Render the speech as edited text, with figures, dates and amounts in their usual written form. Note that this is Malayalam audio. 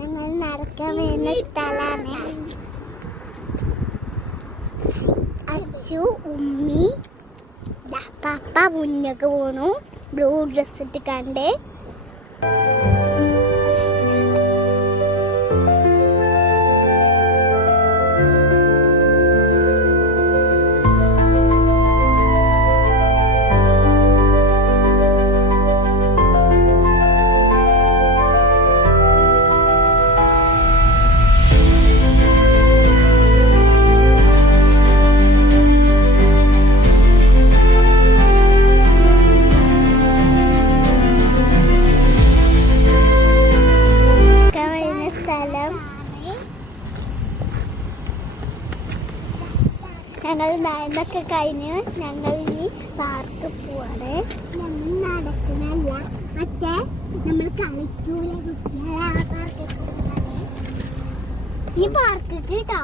ഞങ്ങൾ നടക്കാൻ വരുന്ന സ്ഥലമാണ്. അച്ചു ഉമ്മി പപ്പ മുന്നേക്ക് പോണു. ബ്ലൂ ഡ്രസ് ഇട്ട് കണ്ട് ഞങ്ങൾ നടന്നൊക്കെ കഴിഞ്ഞ് ഞങ്ങൾ ഈ പാർക്ക് പോവാണ്. നമ്മൾ നടക്കുന്നല്ല, മറ്റേ നമ്മൾ കളിക്കൂല കുട്ടികളെ ആ പാർക്കിൽ പോവാണ്. ഈ പാർക്ക് കേട്ടോ.